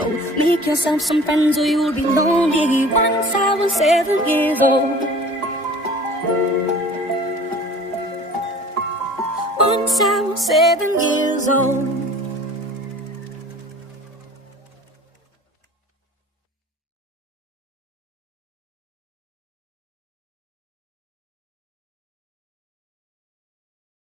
go. Make yourself some friends or you'll be lonely. Once I was 7 years old. Once I was 7 years old.